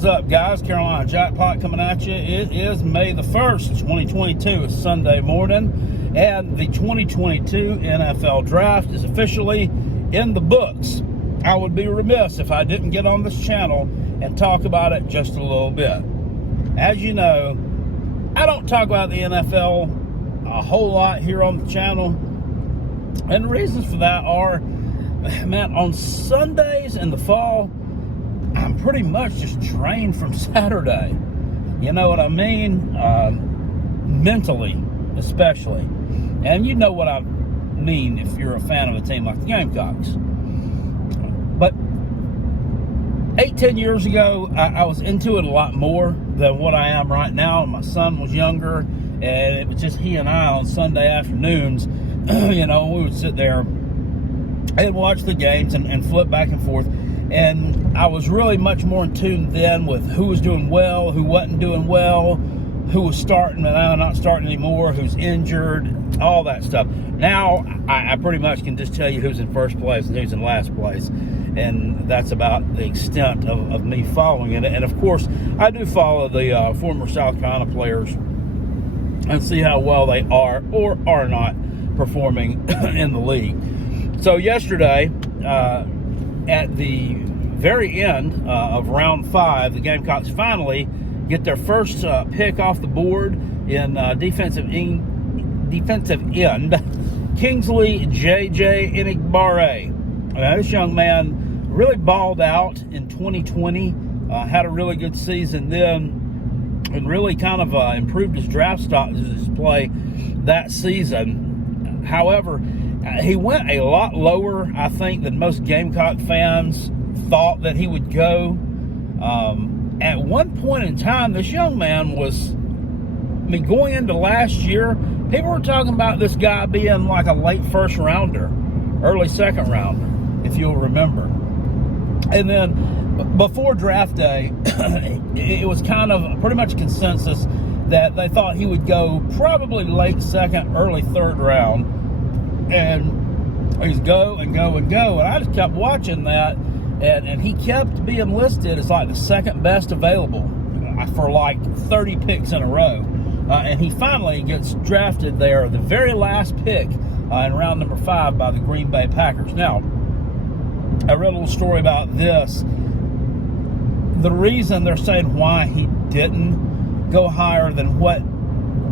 What is up, guys? Carolina Jackpot coming at you. It is May the 1st, 2022. It's Sunday morning, and the 2022 NFL Draft is officially in the books. I would be remiss if I didn't get on this channel and talk about it just a little bit. As you know, I don't talk about the NFL a whole lot here on the channel, and the reasons for that are, man, on Sundays in the fall, I'm pretty much just drained from Saturday. You know what I mean? Mentally, especially. And you know what I mean if you're a fan of a team like the Gamecocks. But 8-10 years ago, I was into it a lot more than what I am right now. My son was younger, and it was just he and I on Sunday afternoons. You know, we would sit there and watch the games and flip back and forth. And I was really much more in tune then with who was doing well, who wasn't doing well, who was starting and now not starting anymore, who's injured, all that stuff. Now, I pretty much can just tell you who's in first place and who's in last place. And that's about the extent of me following it. And, of course, I do follow the former South Carolina players and see how well they are or are not performing in the league. So yesterday, at the very end of round 5, the Gamecocks finally get their first pick off the board in defensive end, Kingsley J.J. Enigbare. Now, this young man really balled out in 2020, had a really good season then, and really kind of improved his draft stock display that season. However, he went a lot lower, I think, than most Gamecock fans thought that he would go. At one point in time, this young man was, going into last year, people were talking about this guy being like a late first rounder, early second rounder, if you'll remember. And then before draft day, it was kind of pretty much a consensus that they thought he would go probably late second, early third round. And he's go and go and go. And I just kept watching that. And he kept being listed as like the second best available for like 30 picks in a row. And he finally gets drafted there, the very last pick in round number 5 by the Green Bay Packers. Now, I read a little story about this. The reason they're saying why he didn't go higher than what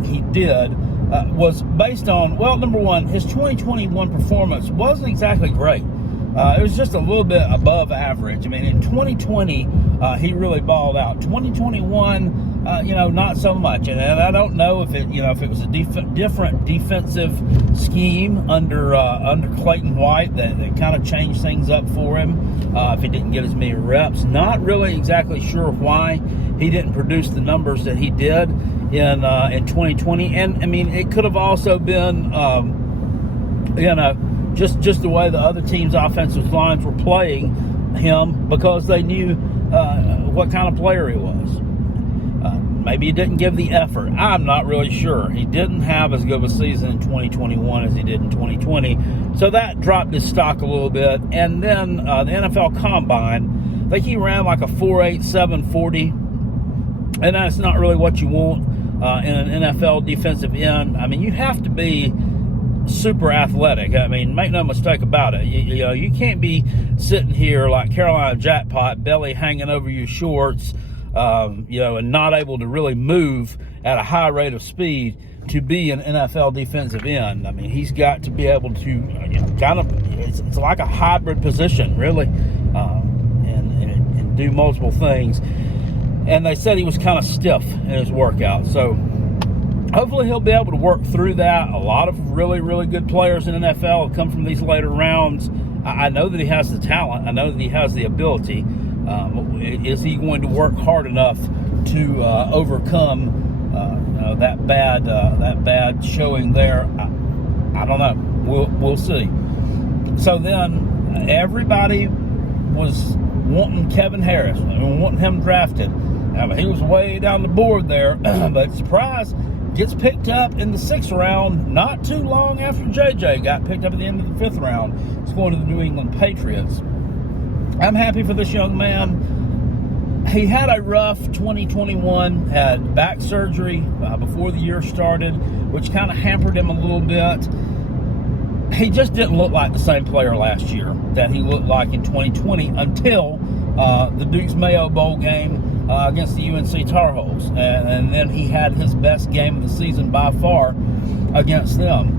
he did was based on, well, number one, his 2021 performance wasn't exactly great. It was just a little bit above average. In 2020, he really balled out. 2021, not so much. And I don't know if it was a different defensive scheme under Clayton White that kind of changed things up for him. If he didn't get as many reps, not really exactly sure why he didn't produce the numbers that he did in 2020. And it could have also been just the way the other team's offensive lines were playing him, because they knew what kind of player he was. Maybe he didn't give the effort. I'm not really sure. He didn't have as good of a season in 2021 as he did in 2020, so that dropped his stock a little bit. And then the NFL Combine, I think he ran like a 4.8 740, and that's not really what you want in an NFL defensive end. You have to be super athletic. Make no mistake about it. You can't be sitting here like Carolina Jackpot, belly hanging over your shorts, and not able to really move at a high rate of speed to be an NFL defensive end. He's got to be able to, it's like a hybrid position, really, and do multiple things. And they said he was kind of stiff in his workout. So hopefully he'll be able to work through that. A lot of really, really good players in the NFL have come from these later rounds. I know that he has the talent. I know that he has the ability. Is he going to work hard enough to overcome that bad showing there? I don't know. We'll see. So then everybody was wanting Kevin Harris, wanting him drafted. He was way down the board there, but surprise, gets picked up in the 6th round, not too long after JJ got picked up at the end of the 5th round. He's going to the New England Patriots. I'm happy for this young man. he had a rough 2021, had back surgery before the year started, which kind of hampered him a little bit. He just didn't look like the same player last year that he looked like in 2020 until the Duke's Mayo Bowl game against the UNC Tar Heels. And then he had his best game of the season by far against them.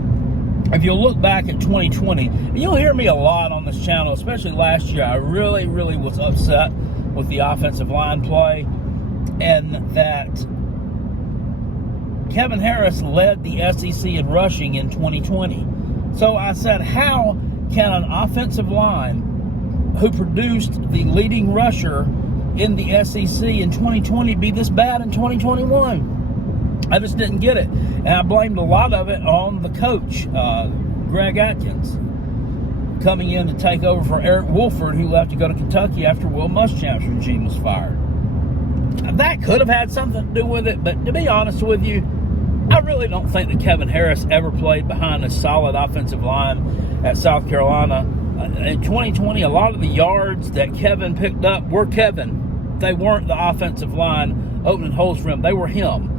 If you'll look back at 2020, and you'll hear me a lot on this channel, especially last year, I really, really was upset with the offensive line play, and that Kevin Harris led the SEC in rushing in 2020. So I said, how can an offensive line who produced the leading rusher in the SEC in 2020 be this bad in 2021? I just didn't get it. And I blamed a lot of it on the coach, Greg Atkins, coming in to take over for Eric Wolford, who left to go to Kentucky after Will Muschamp's regime was fired. That could have had something to do with it, but to be honest with you, I really don't think that Kevin Harris ever played behind a solid offensive line at South Carolina. In 2020, a lot of the yards that Kevin picked up were Kevin. They weren't the offensive line opening holes for him. They were him.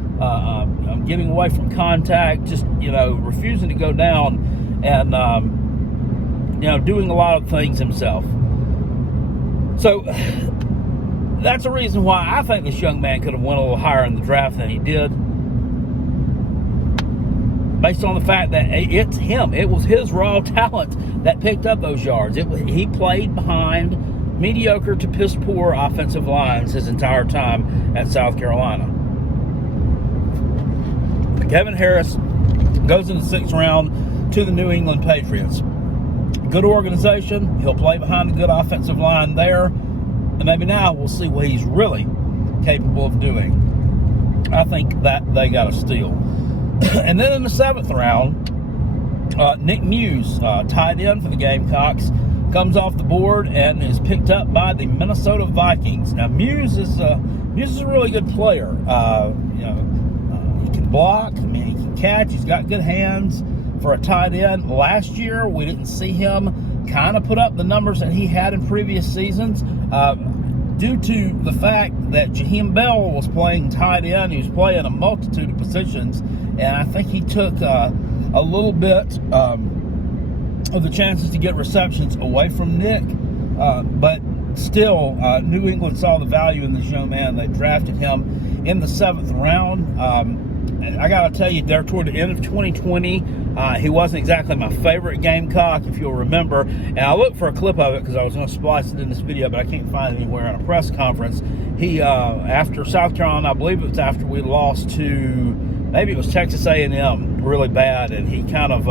Getting away from contact, just, refusing to go down and, doing a lot of things himself. So that's a reason why I think this young man could have went a little higher in the draft than he did. Based on the fact that it's him. It was his raw talent that picked up those yards. He played behind mediocre to piss poor offensive lines his entire time at South Carolina. Kevin Harris goes in the 6th round to the New England Patriots. Good organization. He'll play behind a good offensive line there. And maybe now we'll see what he's really capable of doing. I think that they got a steal. And then in the 7th round, Nick Muse, tight end for the Gamecocks, comes off the board and is picked up by the Minnesota Vikings. Now, Muse is a really good player. He can block. He can catch. He's got good hands for a tight end. Last year, we didn't see him kind of put up the numbers that he had in previous seasons due to the fact that Jaheim Bell was playing tight end. He was playing a multitude of positions, and I think he took a little bit of the chances to get receptions away from Nick. But still, New England saw the value in this young man. They drafted him in the 7th round. I got to tell you, there toward the end of 2020, he wasn't exactly my favorite Gamecock, if you'll remember. And I looked for a clip of it because I was going to splice it in this video, but I can't find it anywhere. On a press conference, he, after South Carolina, I believe it was after we lost to, maybe it was Texas A&M really bad, and he kind of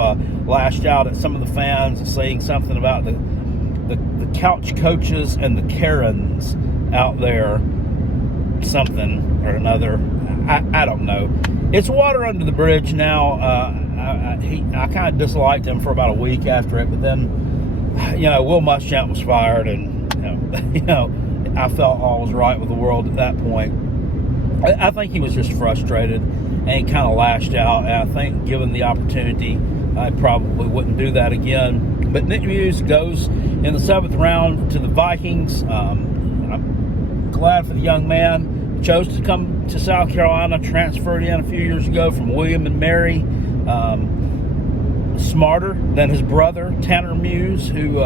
lashed out at some of the fans, saying something about the couch coaches and the Karens out there, something or another. I don't know. It's water under the bridge now. I kind of disliked him for about a week after it, but then, Will Muschamp was fired, and I felt all was right with the world at that point. I think he was just frustrated, and he kind of lashed out. And I think, given the opportunity, I probably wouldn't do that again. But Nick Muse goes in the 7th round to the Vikings. I'm glad for the young man. Chose to come to South Carolina, transferred in a few years ago from William and Mary. Smarter than his brother, Tanner Muse, who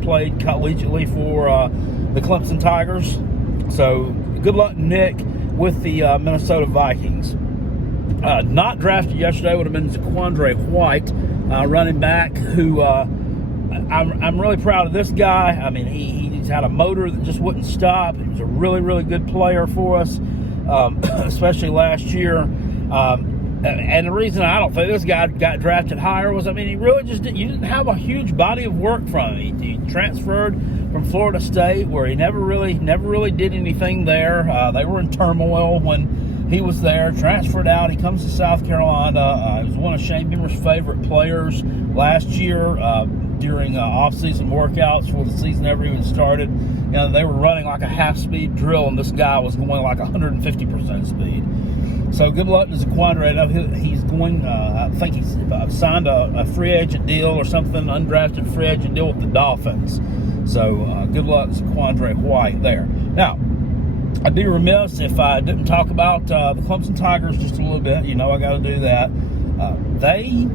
played collegiately for the Clemson Tigers. So good luck, Nick, with the Minnesota Vikings. Not drafted yesterday would have been Zaquandre White, running back, who I'm really proud of this guy. I mean, he's had a motor that just wouldn't stop. He was a really, really good player for us, especially last year. And the reason I don't think this guy got drafted higher was, he really just you didn't have a huge body of work from him. He transferred from Florida State, where he never really did anything there. They were in turmoil when he was there. Transferred out. He comes to South Carolina. He was one of Shane Beamer's favorite players last year. During off-season workouts before the season ever even started, they were running like a half-speed drill, and this guy was going like 150% speed. So good luck to Zaquandre. He's going, I think he's signed a free agent deal or something, undrafted free agent deal with the Dolphins. So good luck to Zaquandre White there. Now, I'd be remiss if I didn't talk about the Clemson Tigers just a little bit. You know, I got to do that. They,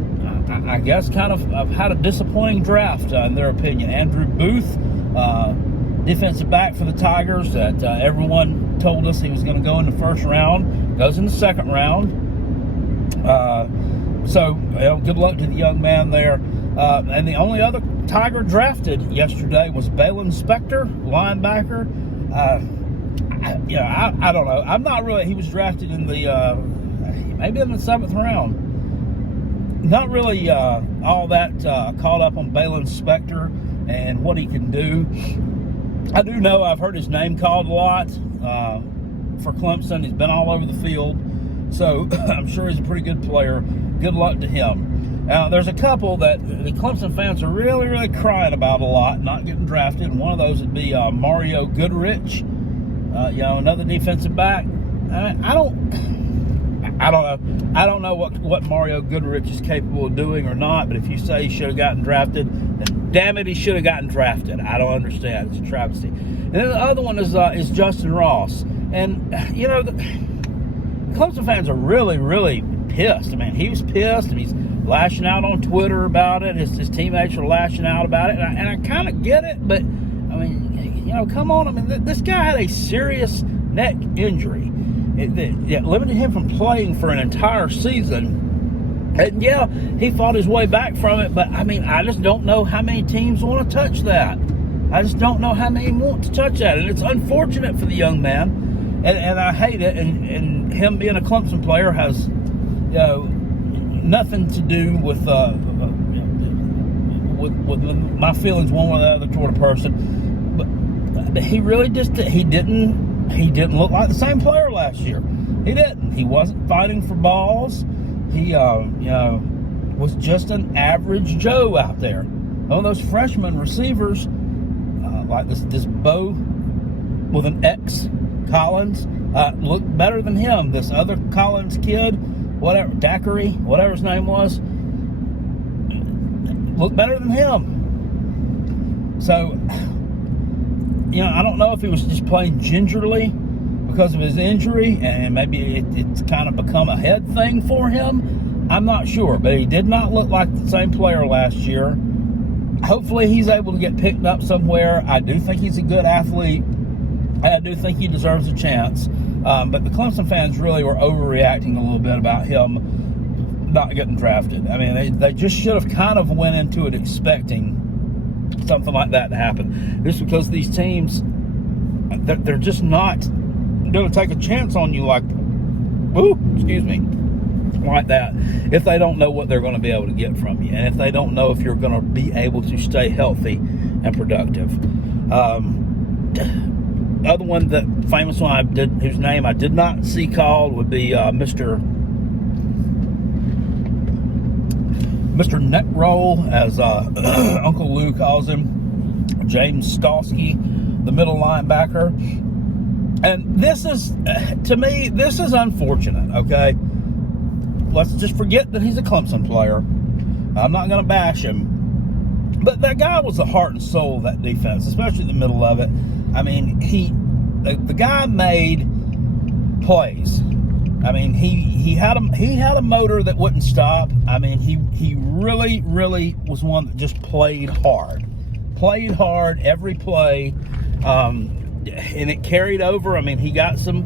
I guess, kind of had a disappointing draft in their opinion. Andrew Booth, defensive back for the Tigers, that everyone told us he was going to go in the first round, goes in the second round. So, good luck to the young man there. And the only other Tiger drafted yesterday was Baylen Spector, linebacker. I don't know. I'm not really. He was drafted in the maybe in the 7th round. Not really all that caught up on Baylen Spector and what he can do. I do know I've heard his name called a lot for Clemson. He's been all over the field, so I'm sure he's a pretty good player. Good luck to him. Now, there's a couple that the Clemson fans are really, really crying about a lot, not getting drafted. And one of those would be Mario Goodrich, another defensive back. I don't know what Mario Goodrich is capable of doing or not, but if you say he should have gotten drafted, then damn it, he should have gotten drafted. I don't understand. It's a travesty. And then the other one is Justin Ross. And, the Clemson fans are really, really pissed. I mean, he was pissed, and he's lashing out on Twitter about it. His teammates are lashing out about it. And I kind of get it, but, I mean, come on. I mean, this guy had a serious neck injury. It limited him from playing for an entire season. And, yeah, he fought his way back from it. But, I mean, I just don't know how many teams want to touch that. I just don't know how many want to touch that. And it's unfortunate for the young man. And I hate it. And him being a Clemson player has, nothing to do with my feelings one way or the other toward a person. But he really just he didn't look like the same player last year. He didn't. He wasn't fighting for balls. He was just an average Joe out there. One of those freshman receivers, like this Bo with an X, Collins, looked better than him. This other Collins kid, whatever, Daiquiri, whatever his name was, looked better than him. So, I don't know if he was just playing gingerly because of his injury, and maybe it's kind of become a head thing for him. I'm not sure, but he did not look like the same player last year. Hopefully he's able to get picked up somewhere. I do think he's a good athlete. I do think he deserves a chance. But the Clemson fans really were overreacting a little bit about him not getting drafted. I mean, they just should have kind of went into it expecting something like that to happen. Just because these teams, they're just not going to take a chance on you like that if they don't know what they're going to be able to get from you, and if they don't know if you're going to be able to stay healthy and productive. The other one, the famous one whose name I did not see called, would be Mr. Neck Roll, as Uncle Lou calls him, James Starsky, the middle linebacker. And this is, to me, this is unfortunate, okay? Let's just forget that he's a Clemson player. I'm not going to bash him. But that guy was the heart and soul of that defense, especially in the middle of it. I mean, the guy made plays. I mean, he had a motor that wouldn't stop. I mean, he really, really was one that just played hard every play, and it carried over. I mean, he got some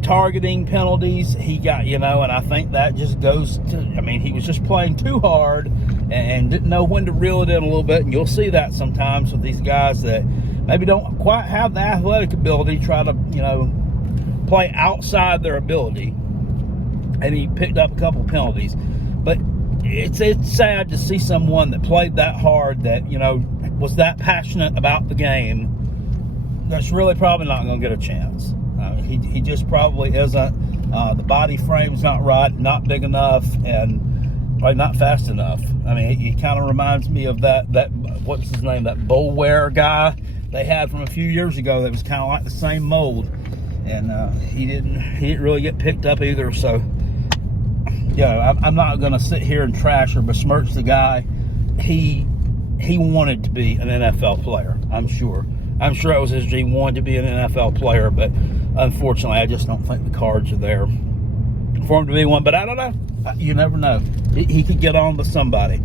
targeting penalties. And I think that just goes to, I mean, he was just playing too hard and didn't know when to reel it in a little bit. And you'll see that sometimes with these guys that maybe don't quite have the athletic ability, try to, play outside their ability. And he picked up a couple penalties. But it's sad to see someone that played that hard, that, was that passionate about the game, that's really probably not going to get a chance. He just probably isn't. The body frame's not right, not big enough, and probably not fast enough. I mean, he kind of reminds me of that what's his name, that Boulware guy they had from a few years ago that was kind of like the same mold, and he didn't really get picked up either. So, I'm not going to sit here and trash or besmirch the guy. He wanted to be an NFL player, I'm sure. I'm sure it was his dream, wanted to be an NFL player, but unfortunately, I just don't think the cards are there for him to be one. But I don't know. You never know. He could get on to somebody.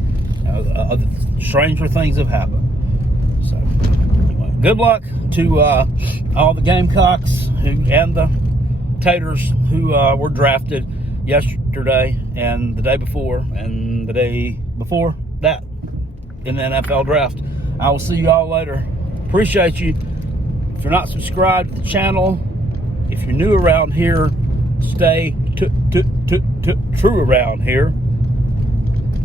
Stranger things have happened. So, anyway, good luck to all the Gamecocks and the Taters who were drafted yesterday and the day before and the day before that in the NFL draft. I will see you all later. Appreciate you. If you're not subscribed to the channel, if you're new around here, stay true around here.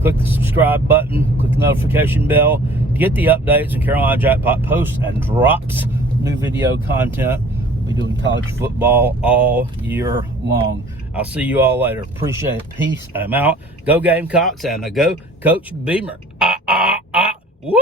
Click the subscribe button, click the notification bell to get the updates and Carolina Jackpot posts and drops new video content. We'll be doing college football all year long. I'll see you all later. Appreciate it. Peace. I'm out. Go Gamecocks and go Coach Beamer. Woo!